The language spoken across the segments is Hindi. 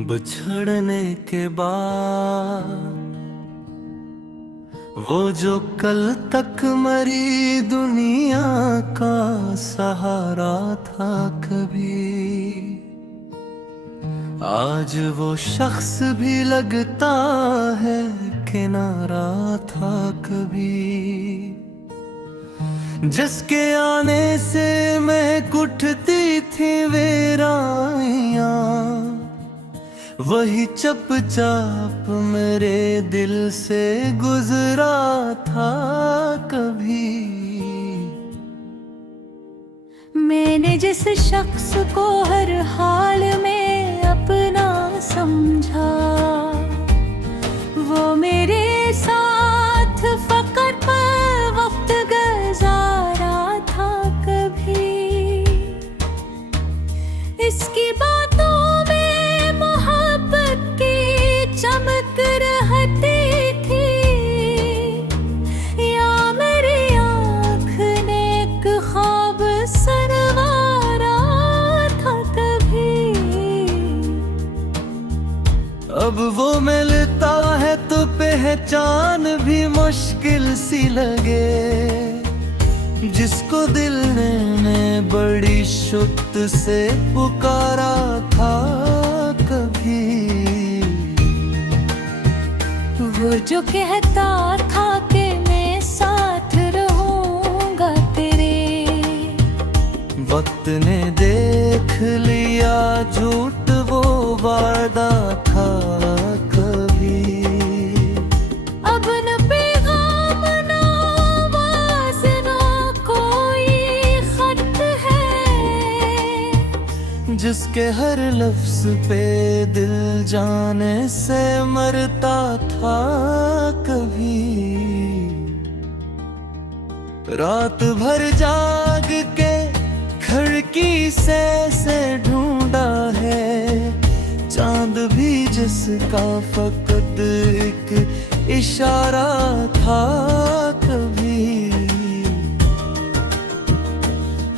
बिछड़ने के बाद वो जो कल तक मरी दुनिया का सहारा था कभी, आज वो शख्स भी लगता है किनारा था कभी। जिसके आने से मैं उठती थी वेराइयां, वही चुपचाप मेरे दिल से गुजरा था कभी। मैंने जिस शख्स को हर हाल में अपना समझा, वो मेरे साथ फकर पर वक्त गुजारा था कभी। इसकी बातों में मोहब्बत की चमक रहती थी, या मेरी आँख ने एक ख्वाब सरवारा था कभी। अब वो मिलता है तो पहचान भी मुश्किल सी लगे, जिसको दिल ने बड़ी शुक्त से पुकारा था कभी। वो जो कहता था कि मैं साथ रहूंगा तेरे, वक्त ने देख लिया झूठ वो वादा था कभी। अब न पैगाम न आवाज़ न कोई खत है, जिसके हर लफ्ज पे दिल जाने से मरता था कभी। रात भर जाग के खिड़की से ढूंढा है, चांद भी जिसका फकत एक इशारा था कभी।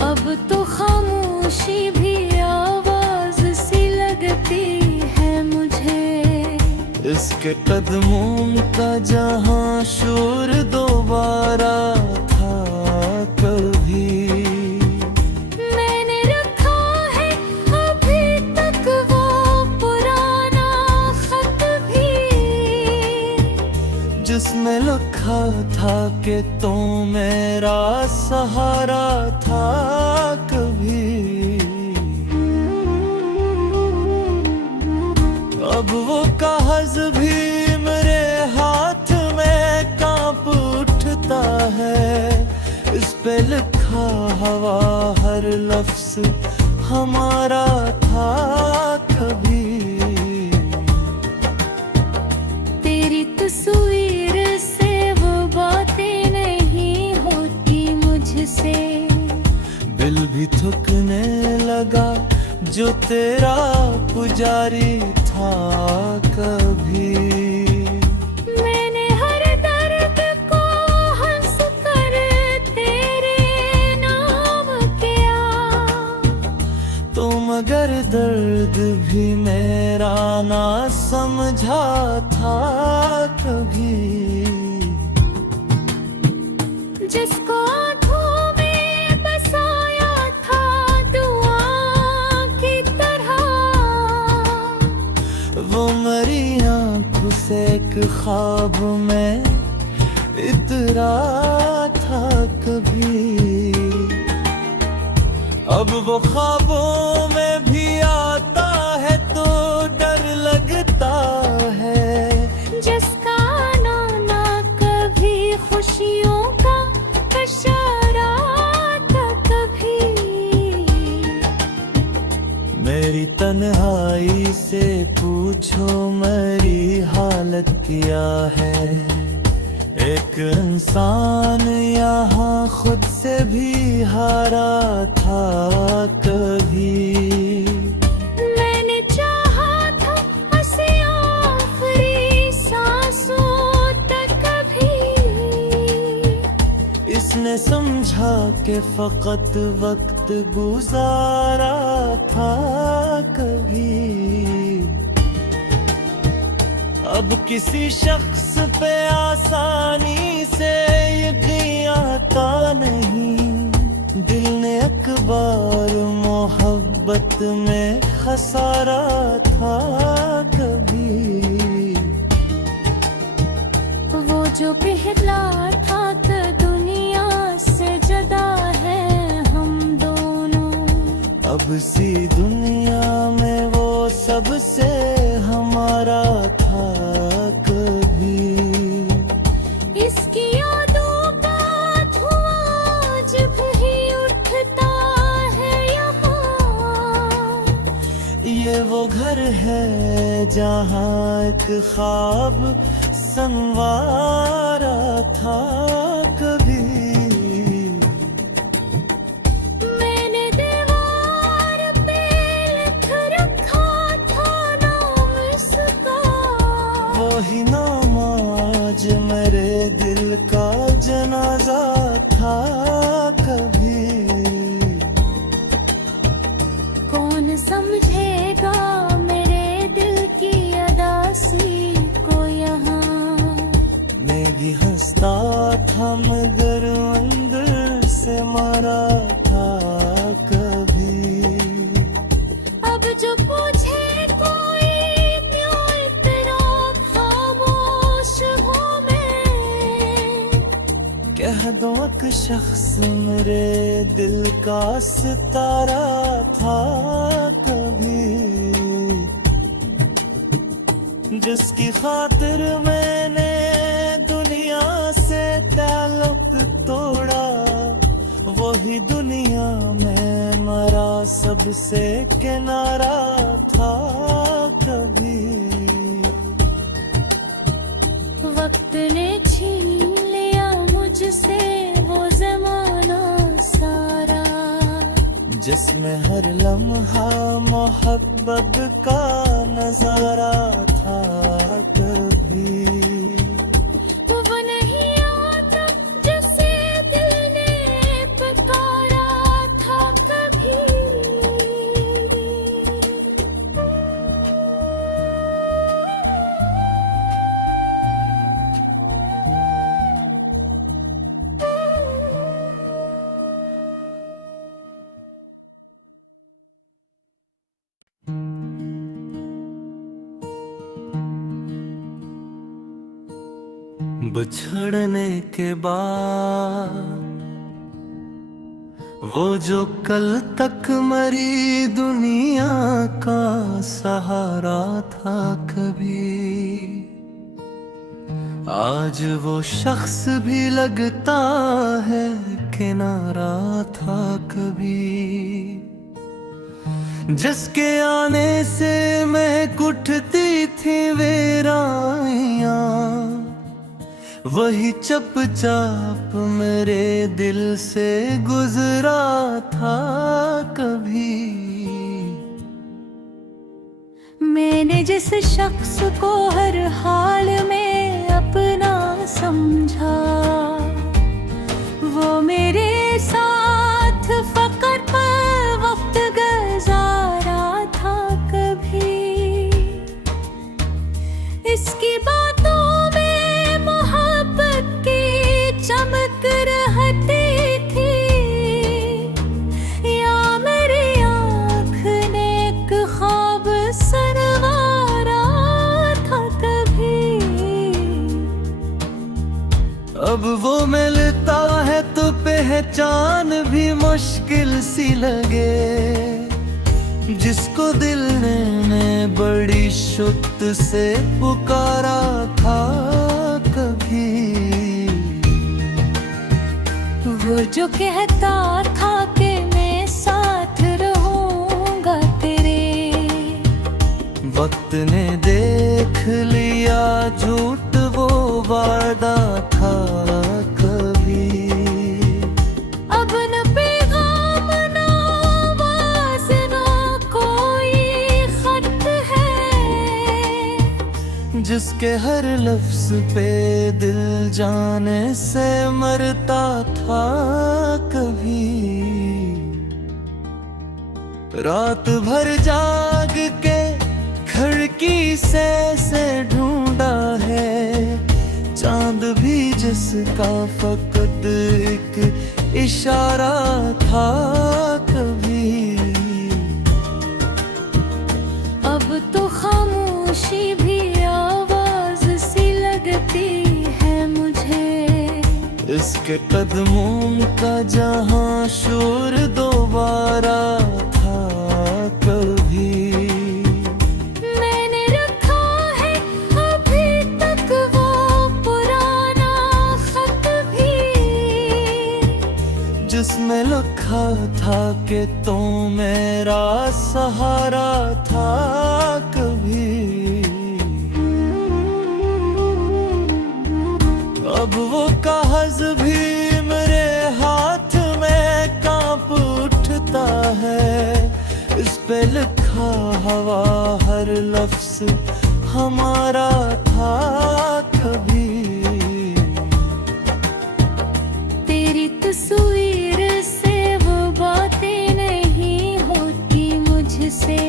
अब तो खामोशी भी आवाज सी लगती है मुझे। इसके कदमों का जहां शोर दोबारा था कभी। मैंने रखा है अभी तक वो पुराना खत भी, जिसमें लिखा था कि तू मेरा सहारा था कभी। अब वो कागज भी मेरे हाथ में कांप उठता है, इस पे लिखा हवा हर लफ्ज हमारा था कभी। तेरी तस्वीर से वो बातें नहीं होती मुझसे, दिल भी थकने लगा जो तेरा पुजारी था कभी। मैंने हर दर्द को हंस कर तेरे नाम किया, तो मगर दर्द भी मेरा ना समझा था कभी। जिसको आँखों में बसाया था दुआ की तरह, वो मेरी आँखों से एक ख्वाब में इतरा था कभी। अब वो ख्वाबों में भी आता है तो डर लगता है, जिसका आना ना कभी खुशियों का इशारा था कभी। मेरी तन्हाई से पूछो मेरी हालत क्या है। एक इंसान यहाँ खुद से भी हारा था कभी। मैंने चाहा था हंसी आखिरी सांसों तक कभी, इसने समझा कि फकत वक्त गुजारा था कभी। अब किसी शख्स पे आसानी से यकीन आता नहीं। दिल ने अकबार मोहब्बत में खसारा था कभी। वो जो पहला था तो दुनिया से जुदा है हम दोनों। अब सी दुनिया में वो सबसे हमारा था कभी। इसकी यादों का धुआं जब ही उठता है यहाँ। ये वो घर है जहाँ एक ख्वाब संवारा था कभी। मैंने दीवार पे लिख रखा था नाम इसका। वही नाम आज मेरे दिल का जनाजा था कभी। कौन समझेगा मेरे दिल की अदासी को यहाँ। मैं भी हंसता था मगर अंदर से मरा था कभी। अब जो पूछे कोई क्यों इतना खामोश हूँ मैं। कह दो एक शख्स मेरे दिल का सितारा था कभी। जिसकी खातिर मैंने दुनिया से ताल्लुक तोड़ा। वही दुनिया में मरा सबसे किनारा था कभी। वक्त ने छीन लिया मुझसे वो ज़माना सारा। जिसमें हर लम्हा मोहब्बत का नजारा था कभी। वो नहीं आता जिसे दिल ने पुकारा था कभी। बिछड़ने के बाद वो जो कल तक मरी दुनिया का सहारा था कभी। आज वो शख्स भी लगता है किनारा था कभी। जिसके आने से मैं उठती थी वेराइयां। वही चुपचाप मेरे दिल से गुजरा था कभी। मैंने जिस शख्स को हर हाल में अपना समझा। वो मेरे साथ फकर पर वक्त गुजारा था कभी। इसकी बातों में मोहब्बत की चमक रहती थी। या मेरी आँख ने एक ख्वाब सरवारा था कभी। अब वो मिलता है तो पहचान भी मुश्किल सी लगे। जिसको दिल ने बड़ी शुद्ध से पुकारा था कभी। वो जो कहता था कि मैं साथ रहूंगा तेरे। वक्त ने देख लिया झूठ वो वादा था कभी। अब न पैगाम न आवाज़ न कोई खत है। जिसके हर लफ्ज पे दिल जाने से मरता था कभी। रात भर जाग के खिड़की से ढूंढा जिसका फकत एक इशारा था कभी। अब तो खामोशी भी आवाज सी लगती है मुझे। इसके कदमों का जहां शोर दोबारा था कभी। मैंने रखा है अभी तक वो पुराना खत भी, जिसमें लिखा था कि तू मेरा सहारा था कभी। अब वो कागज भी मेरे हाथ में कांप उठता है। इस पे लिखा हवा हर लफ्ज हमारा था कभी। तेरी तस्वीर से वो बातें नहीं होती मुझसे।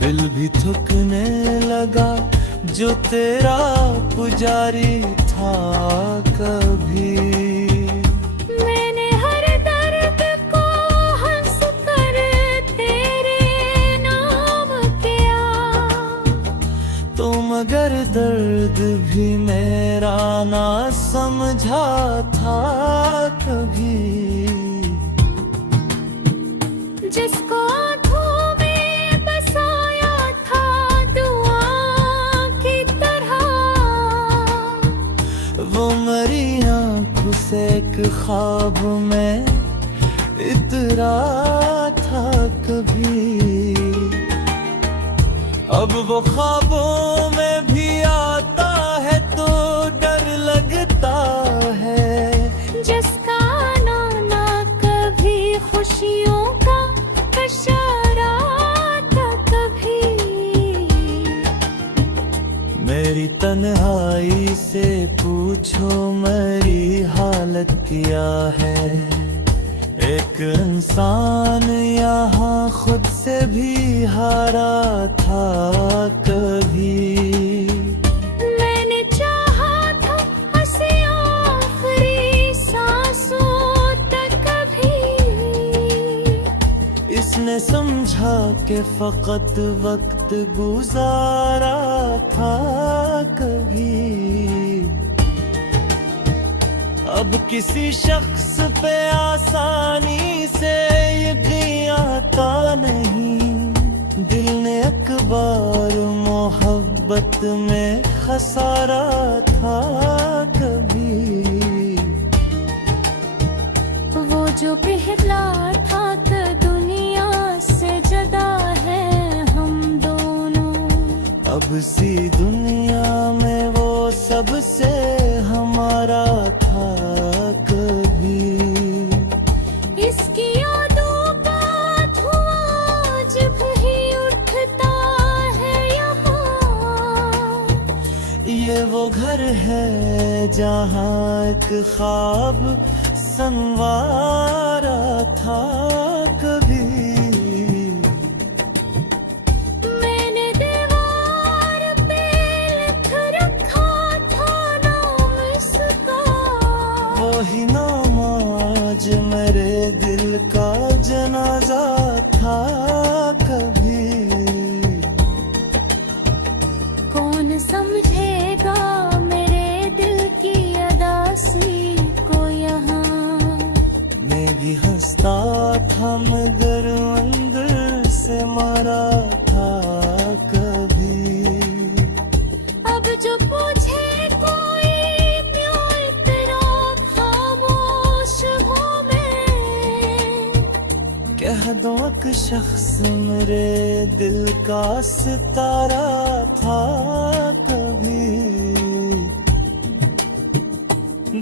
दिल भी थकने लगा जो तेरा पुजारी था कभी। मैंने हर दर्द को हंस कर तेरे नाम किया, तो मगर दर्द भी मेरा ना समझा था कभी। जिसको आँखों में बसाया था दुआ की तरह, वो मेरी आँखों से एक ख्वाब में इतरा था कभी। अब वो ख्वाबों में भी आता है तो डर लगता है। जिसका आना कभी खुशियों का इशारा था कभी। मेरी तन्हाई से पूछो मेरी हालत क्या है। एक इंसान यहाँ खुद से भी हारा था कभी। मैंने चाहा था हंसे आखिरी सांसों तक कभी। इसने समझा कि फकत वक्त गुजारा था कभी। अब किसी शख्स पे आसानी से यकीन आता नहीं। दिल ने एक बार मोहब्बत में खसारा था कभी। वो जो पहला था तो दुनिया से जुदा है हम दोनों। अब सी दुनिया में वो सबसे हमारा था कभी। इसकी यादों का धुआं जब ही उठता है यहाँ। ये वो घर है जहाँ एक ख्वाब संवारा था कभी। मैंने दीवार पे लिख रखा था नाम इसका। वही नाम आज मेरे दिल का जनाजा था कभी। कौन समझेगा मेरे दिल की अदासी को यहाँ। मैं भी हंसता था मगर अंदर से मरा था कभी। अब जो पूछे कोई क्यों इतना खामोश हूँ मैं। कह दो एक शख्स मेरे दिल का सितारा था कभी।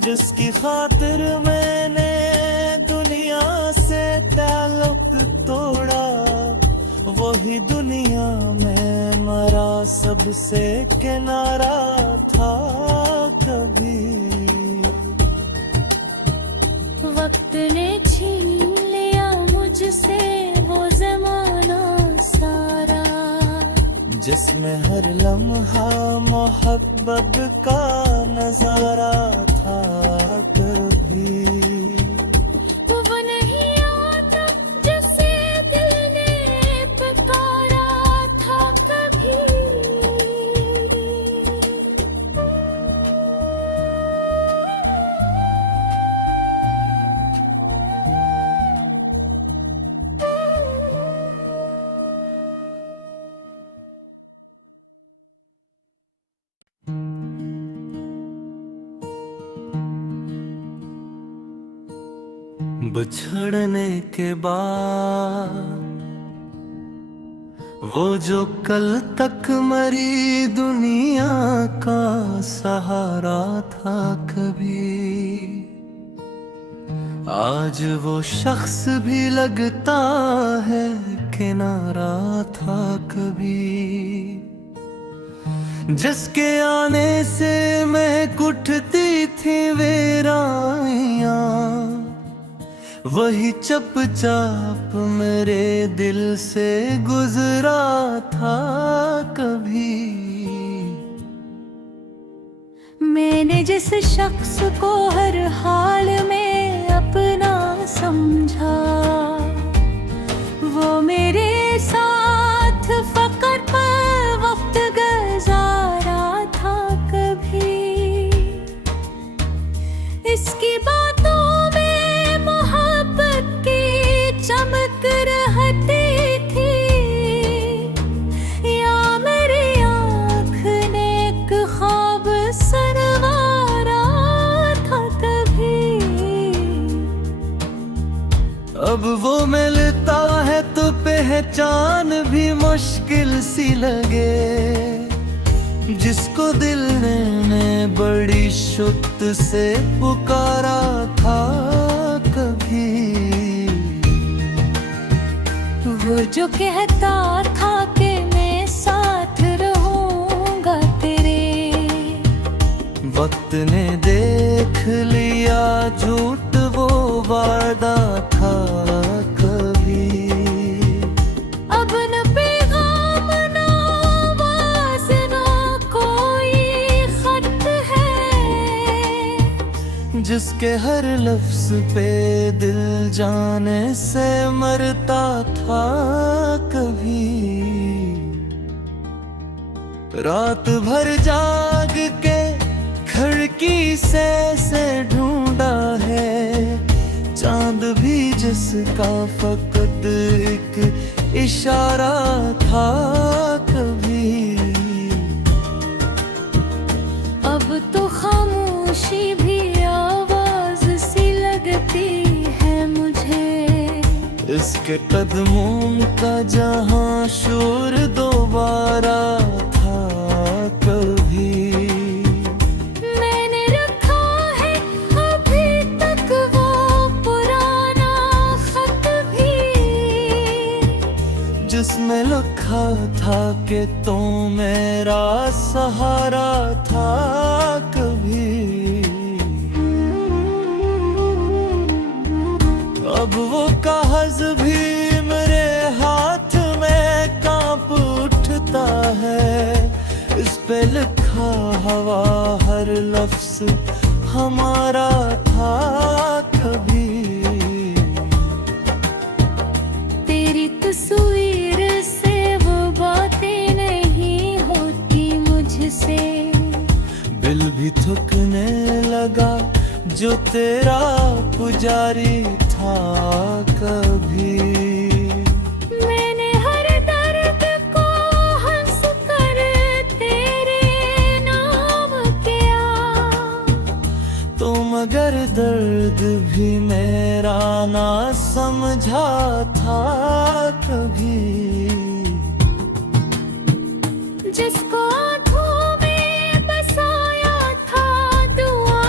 जिसकी खातिर मैंने दुनिया से ताल्लुक तोड़ा। वही दुनिया में मरा सबसे किनारा था कभी। वक्त ने छीन लिया मुझसे वो जमाना सारा। जिसमें हर लम्हा मोहब्बत का नजारा था था कभी। वो नहीं आता जिसे दिल ने पुकारा था कभी। बिछड़ने के बाद वो जो कल तक मरी दुनिया का सहारा था कभी, आज वो शख्स भी लगता है किनारा था कभी। जिसके आने से महक उठती थी वेराइयां, वही चुपचाप मेरे दिल से गुजरा था कभी। मैंने जिस शख्स को हर हाल में अपना समझा, वो मेरे साथ फकर पर वक्त गुजारा था कभी। इसकी बातों में मोहब्बत की चमक रहती थी, या मेरी आँख ने एक ख्वाब सरवारा था कभी। अब वो मिलता है तो पहचान भी मुश्किल सी लगे, जिसको दिल ने बड़ी शुक्त से पुकारा था कभी। वो जो कहता था कि मैं साथ रहूंगा तेरे, वक्त ने देख लिया झूठ वो वादा था कभी। अब न पैगाम न आवाज़ न कोई खत है, जिसके हर लफ्ज पे दिल जाने से मरता था कभी। रात भर जाग के खिड़की से ढूंढा है, चांद भी जिसका फकत एक इशारा था कभी। अब तो खामोशी भी आवाज सी लगती है मुझे। इसके कदमों का जहां शोर दोबारा था कभी। मैंने रखा है अभी तक वो पुराना खत भी, जिसमें लिखा था कि तू मेरा सहारा था कभी। अब वो कागज भी मेरे हाथ में कांप उठता है, इस पे लिखा हवा हर लफ्ज हमारा था कभी। तेरी तस्वीर से वो बातें नहीं होती मुझसे, दिल भी थकने लगा जो तेरा पुजारी था कभी। मैंने हर दर्द को हंस कर तेरे नाम किया, तो मगर दर्द भी मेरा ना समझा था कभी। जिसको आँखों में बसाया था दुआ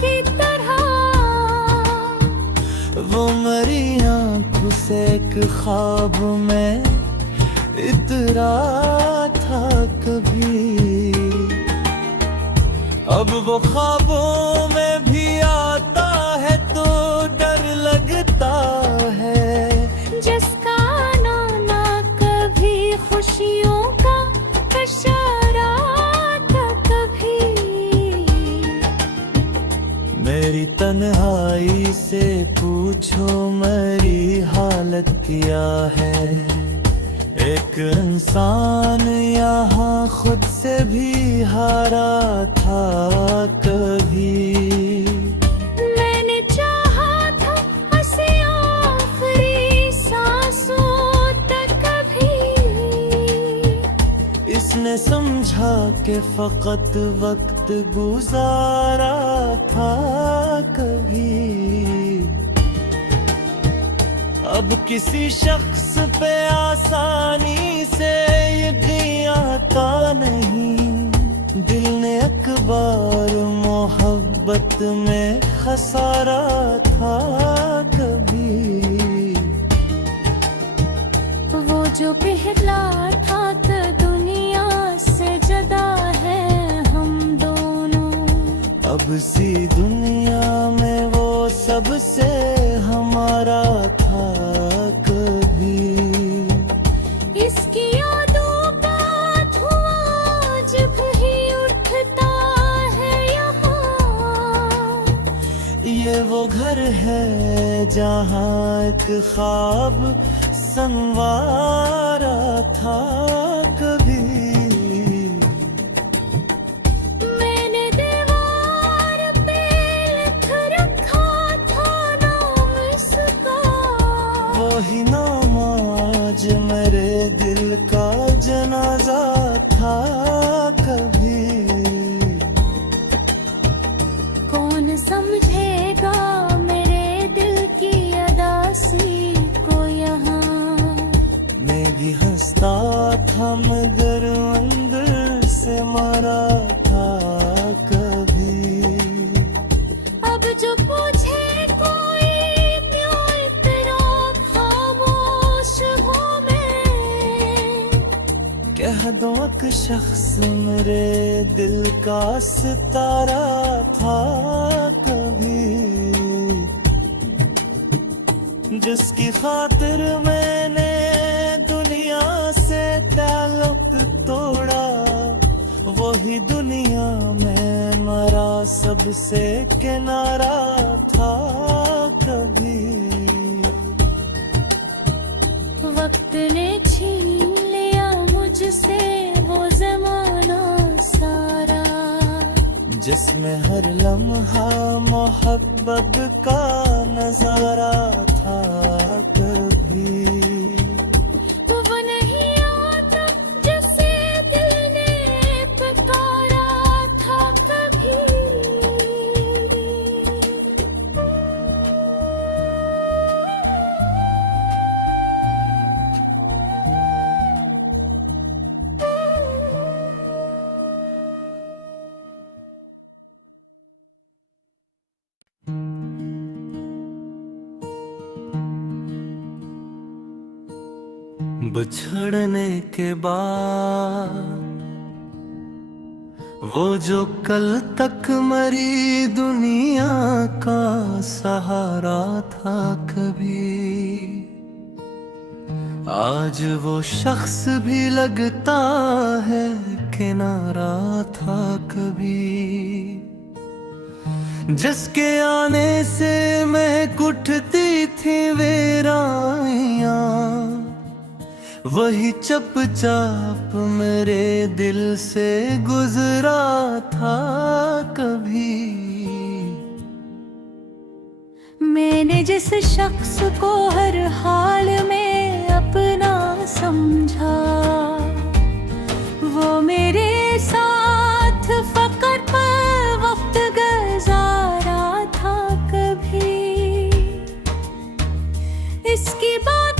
की तरह, वो मेरी आँखों से एक ख्वाब में इतरा था कभी। अब वो ख्वाबों में भी आता है तो डर लगता है, जिसका आना ना कभी खुशियों का इशारा था कभी। गलत किया है। एक इंसान यहाँ खुद से भी हारा था कभी। मैंने चाहा था हंसी आखिरी सांसों तक कभी। इसने समझा कि फकत वक्त गुजारा था कभी। अब किसी शख्स पे आसानी से यकीन आता नहीं। दिल ने अकबार मोहब्बत में खसारा था कभी। वो जो पहला था तो दुनिया से जुदा है हम दोनों। अब सी दुनिया में वो सबसे हमारा था कभी। इसकी यादों का धुआं जब ही उठता है यहाँ। ये वो घर है जहाँ एक ख्वाब संवारा था कभी। मैंने दीवार पे लिख रखा था नाम इसका। वही नाम आज मेरे दिल का जनाजा था कभी। कौन समझेगा मेरे दिल की अदासी को यहाँ। मैं भी हंसता था मगर अंदर से मरा था कभी। अब जो पूछे कोई क्यों इतना खामोश हूँ मैं। कह दो एक शख्स मेरे दिल का सितारा था कभी। जिसकी खातिर मैंने दुनिया से ताल्लुक तोड़ा। वही दुनिया में मरा सबसे किनारा था कभी। वक्त ने छीन लिया मुझसे वो जमाना सारा। जिसमें हर लम्हा मोहब्बत का नजारा था कभी। वो नहीं आता जैसे दिल ने पुकारा था कभी। बिछड़ने के बाद वो जो कल तक मरी दुनिया का सहारा था कभी। आज वो शख्स भी लगता है किनारा था कभी। जिसके आने से मैं कुटती थी वेराइयां। वही चुपचाप मेरे दिल से गुजरा था कभी। मैंने जिस शख्स को हर हाल में अपना समझा। वो मेरे साथ फकत पर वक्त गुजारा था कभी। इसकी बात